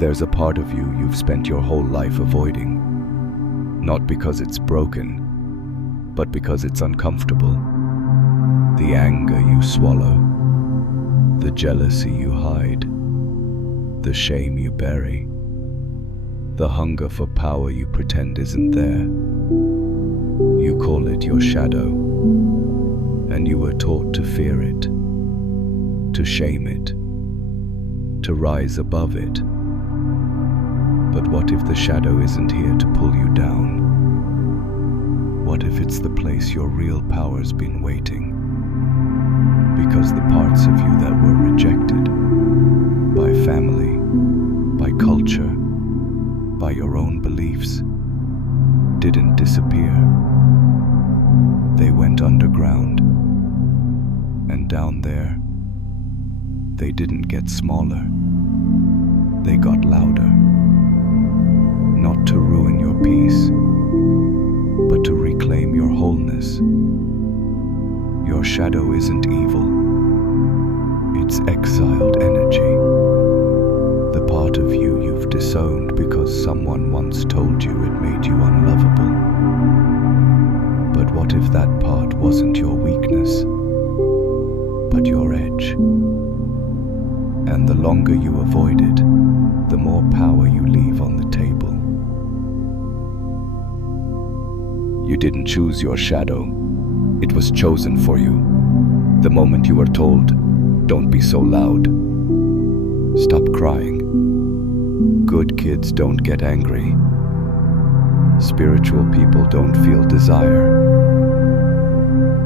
There's a part of you you've spent your whole life avoiding, not because it's broken, but because it's uncomfortable. The anger you swallow, the jealousy you hide, the shame you bury, the hunger for power you pretend isn't there. You call it your shadow, and you were taught to fear it, to shame it, to rise above it. But what if the shadow isn't here to pull you down? What if it's the place your real power's been waiting? Because the parts of you that were rejected by family, by culture, by your own beliefs, didn't disappear. They went underground, and down there, they didn't get smaller, they got louder. Not to ruin your peace, but to reclaim your wholeness. Your shadow isn't evil, it's exiled energy. The part of you you've disowned because someone once told you it made you unlovable. But what if that part wasn't your weakness, but your edge? And the longer you avoid it, the more power you leave on the table. You didn't choose your shadow, it was chosen for you. The moment you were told, "Don't be so loud. Stop crying. Good kids don't get angry. Spiritual people don't feel desire."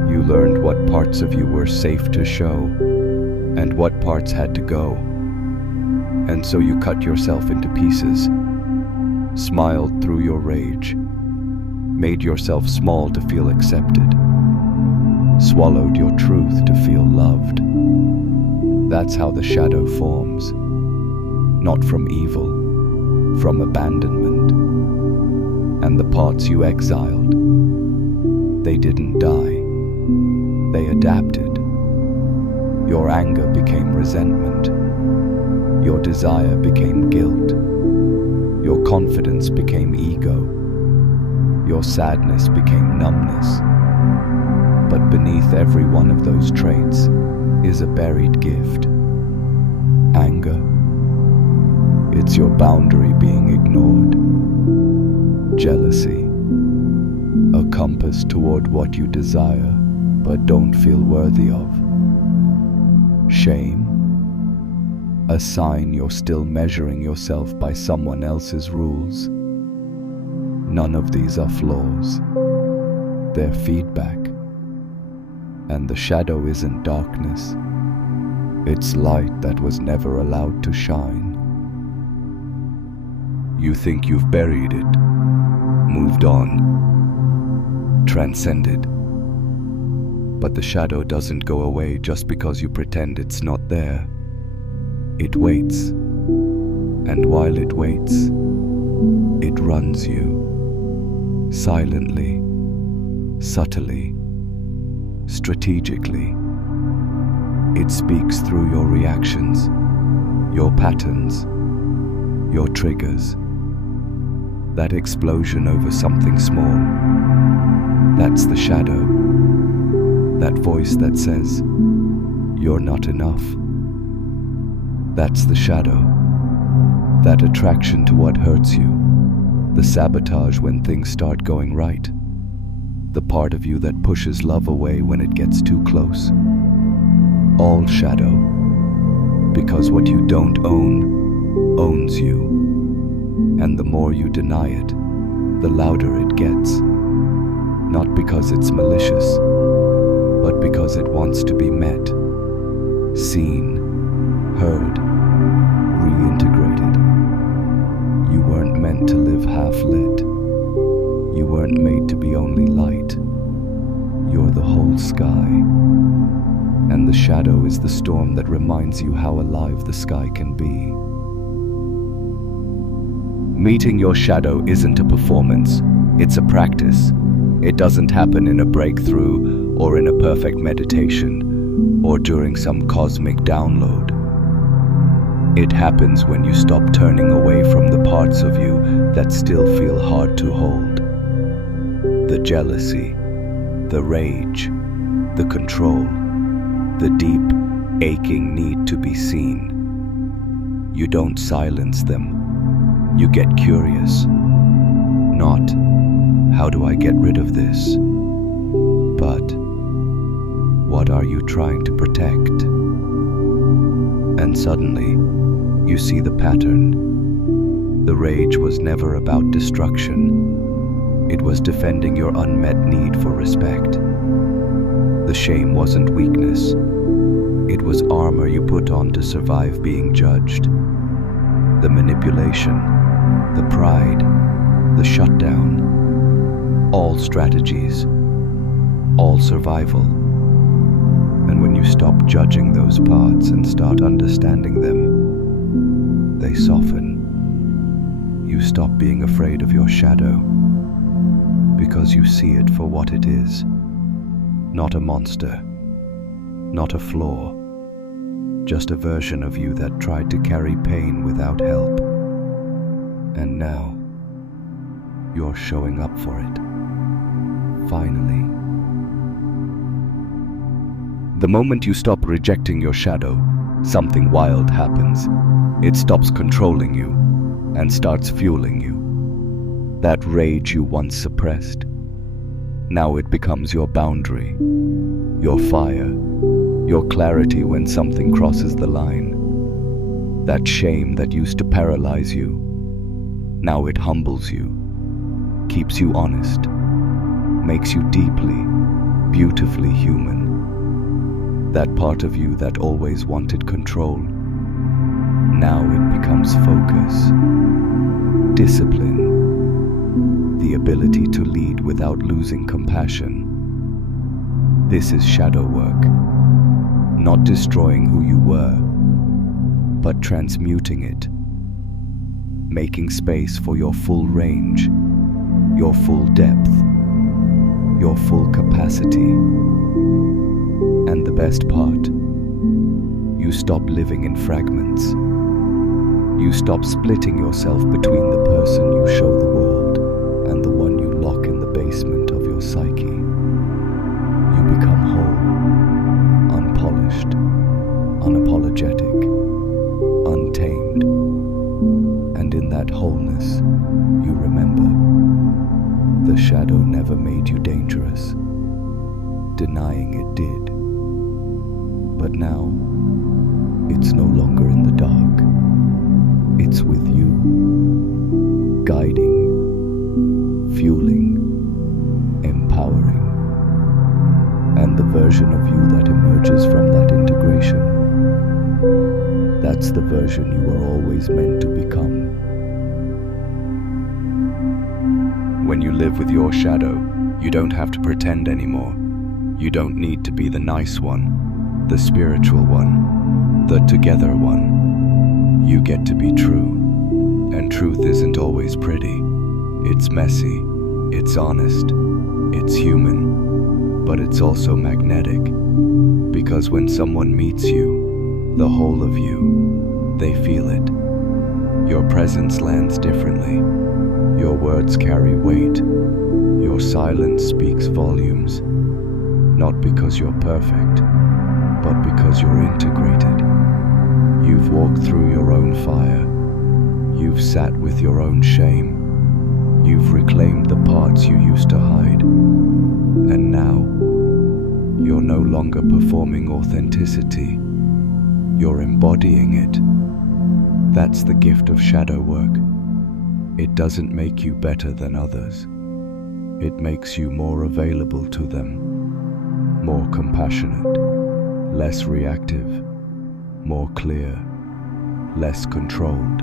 You learned what parts of you were safe to show and what parts had to go. And so you cut yourself into pieces, smiled through your rage, made yourself small to feel accepted, swallowed your truth to feel loved. That's how the shadow forms, not from evil, from abandonment. And the parts you exiled, they didn't die, they adapted. Your anger became resentment, your desire became guilt, your confidence became ego, your sadness became numbness. But beneath every one of those traits is a buried gift. Anger. It's your boundary being ignored. Jealousy. A compass toward what you desire but don't feel worthy of. Shame. A sign you're still measuring yourself by someone else's rules. None of these are flaws. They're feedback. And the shadow isn't darkness. It's light that was never allowed to shine. You think you've buried it, moved on, transcended. But the shadow doesn't go away just because you pretend it's not there. It waits. And while it waits, it runs you. Silently, subtly, strategically. It speaks through your reactions, your patterns, your triggers. That explosion over something small, that's the shadow. That voice that says, "You're not enough." That's the shadow. That attraction to what hurts you. The sabotage when things start going right. The part of you that pushes love away when it gets too close. All shadow. Because what you don't own, owns you. And the more you deny it, the louder it gets. Not because it's malicious, but because it wants to be met, seen, heard, reintegrated. You weren't meant to live half-lit. You weren't made to be only light. You're the whole sky. And the shadow is the storm that reminds you how alive the sky can be. Meeting your shadow isn't a performance, it's a practice. It doesn't happen in a breakthrough or in a perfect meditation or during some cosmic download. It happens when you stop turning away from the parts of you that still feel hard to hold. The jealousy, the rage, the control, the deep, aching need to be seen. You don't silence them. You get curious. Not, how do I get rid of this? But, what are you trying to protect? And suddenly, you see the pattern. The rage was never about destruction. It was defending your unmet need for respect. The shame wasn't weakness. It was armor you put on to survive being judged. The manipulation, the pride, the shutdown, all strategies, all survival. And when you stop judging those parts and start understanding them, they soften. You stop being afraid of your shadow because you see it for what it is. Not a monster, not a flaw, just a version of you that tried to carry pain without help. And now, you're showing up for it. Finally. The moment you stop rejecting your shadow, something wild happens. It stops controlling you and starts fueling you. That rage you once suppressed, now it becomes your boundary, your fire, your clarity when something crosses the line. That shame that used to paralyze you, now it humbles you, keeps you honest, makes you deeply, beautifully human. That part of you that always wanted control, now it becomes focus, discipline, the ability to lead without losing compassion. This is shadow work, not destroying who you were, but transmuting it, making space for your full range, your full depth, your full capacity. And the best part, you stop living in fragments. You stop splitting yourself between the person you show the world and the one you lock in the basement of your psyche. You become whole, unpolished, unapologetic, untamed. And in that wholeness, you remember, the shadow never made you dangerous. Denying it did. But now, it's no longer in the dark. It's with you, guiding, fueling, empowering. And the version of you that emerges from that integration, that's the version you were always meant to become. When you live with your shadow, you don't have to pretend anymore. You don't need to be the nice one, the spiritual one, the together one. You get to be true. And truth isn't always pretty. It's messy, it's honest, it's human, but it's also magnetic. Because when someone meets you, the whole of you, they feel it. Your presence lands differently. Your words carry weight. Your silence speaks volumes. Not because you're perfect, but because you're integrated. You've walked through your own fire. You've sat with your own shame. You've reclaimed the parts you used to hide. And now, you're no longer performing authenticity. You're embodying it. That's the gift of shadow work. It doesn't make you better than others. It makes you more available to them, more compassionate, less reactive, more clear, less controlled.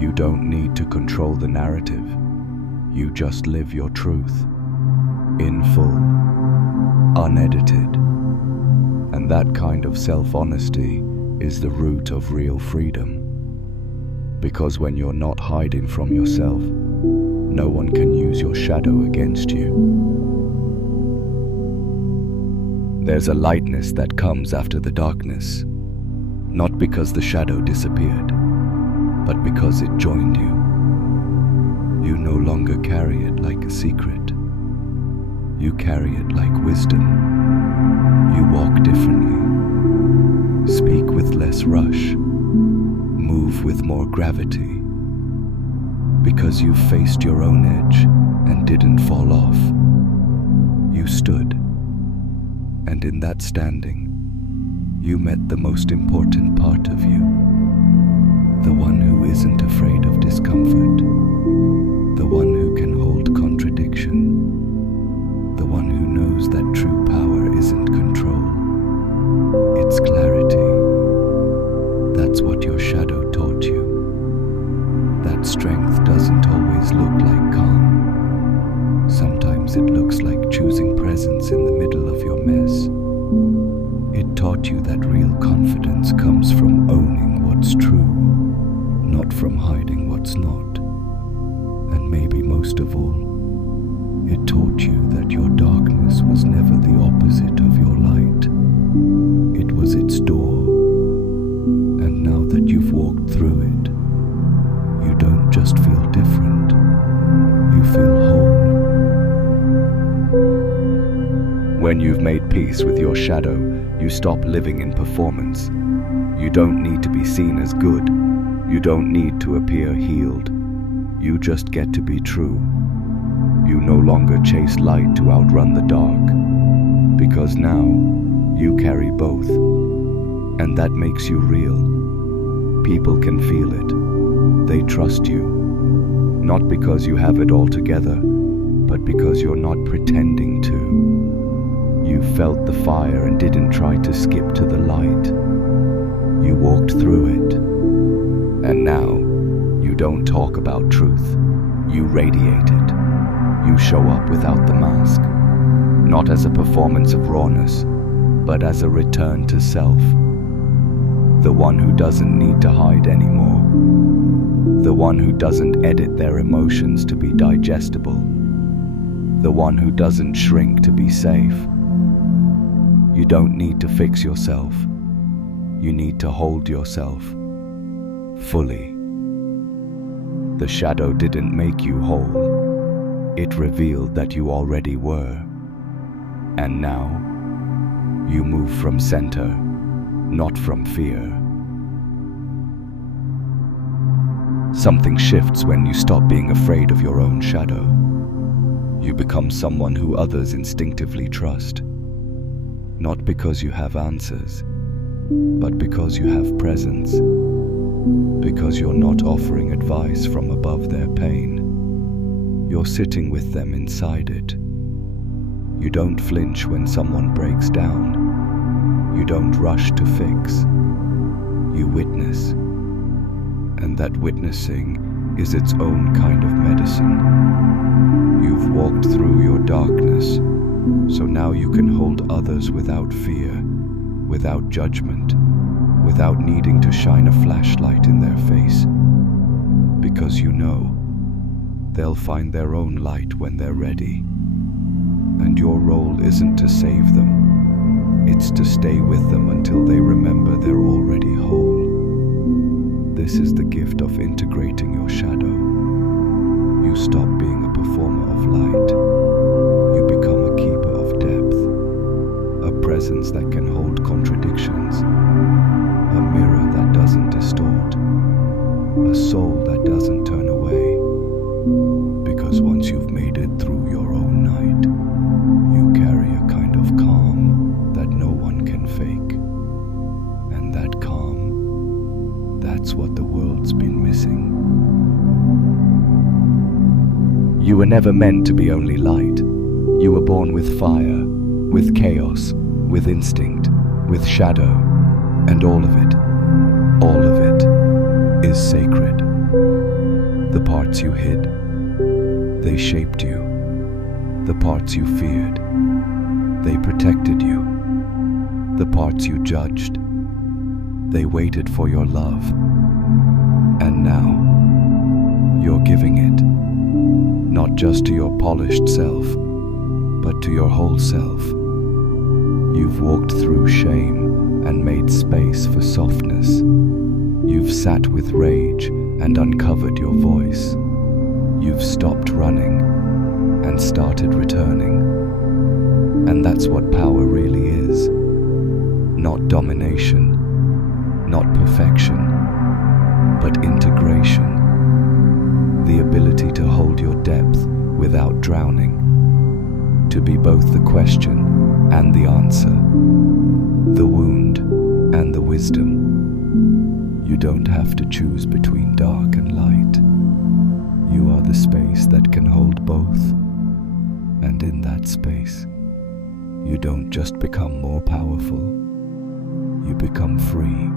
You don't need to control the narrative. You just live your truth, in full, unedited. And that kind of self-honesty is the root of real freedom. Because when you're not hiding from yourself, no one can use your shadow against you. There's a lightness that comes after the darkness. Not because the shadow disappeared, but because it joined you. You no longer carry it like a secret. You carry it like wisdom. You walk differently, speak with less rush, move with more gravity, because you faced your own edge and didn't fall off. You stood, and in that standing, you met the most important part of you, the one who isn't afraid of discomfort, the one who can hold contradiction, the one who knows that true power isn't control, it's clarity. That's what your shadow taught you. That strength doesn't always look like calm. Sometimes it looks like choosing presence in the middle of your mess. It taught you that real confidence comes from owning what's true, not from hiding what's not. And maybe most of all, it taught you that your darkness was never the opposite of your light. It was its door. And now that you've walked through it, you don't just feel different, you feel whole. When you've made peace with your shadow, you stop living in performance. You don't need to be seen as good. You don't need to appear healed. You just get to be true. You no longer chase light to outrun the dark, because now you carry both, and that makes you real. People can feel it. They trust you, not because you have it all together, but because you're not pretending to. You felt the fire and didn't try to skip to the light. You walked through it. And now, you don't talk about truth. You radiate it. You show up without the mask, not as a performance of rawness, but as a return to self. The one who doesn't need to hide anymore. The one who doesn't edit their emotions to be digestible. The one who doesn't shrink to be safe. You don't need to fix yourself. You need to hold yourself fully. The shadow didn't make you whole. It revealed that you already were. And now, you move from center, not from fear. Something shifts when you stop being afraid of your own shadow. You become someone who others instinctively trust. Not because you have answers, but because you have presence. Because you're not offering advice from above their pain. You're sitting with them inside it. You don't flinch when someone breaks down. You don't rush to fix. You witness. And that witnessing is its own kind of medicine. You've walked through your darkness, so now you can hold others without fear, without judgment, without needing to shine a flashlight in their face. Because you know, they'll find their own light when they're ready. And your role isn't to save them, it's to stay with them until they remember they're already whole. This is the gift of integrating your shadow. You stop being a performer of light. You become a keeper of depth, a presence that can hold contradictions, a mirror that doesn't distort, a soul that doesn't turn away. Because once you've made it through your own night, you carry a kind of calm that no one can fake. And that calm, that's what the world's been missing. You were never meant to be only light. You were born with fire, with chaos, with instinct, with shadow, and all of it is sacred. The parts you hid, they shaped you. The parts you feared, they protected you. The parts you judged, they waited for your love. And now, you're giving it, not just to your polished self, but to your whole self. You've walked through shame and made space for softness. You've sat with rage and uncovered your voice. You've stopped running and started returning. And that's what power really is. Not domination, not perfection, but integration. The ability to hold your depth without drowning. To be both the question and the answer, the wound and the wisdom. You don't have to choose between dark and light. You are the space that can hold both. And in that space, you don't just become more powerful, you become free.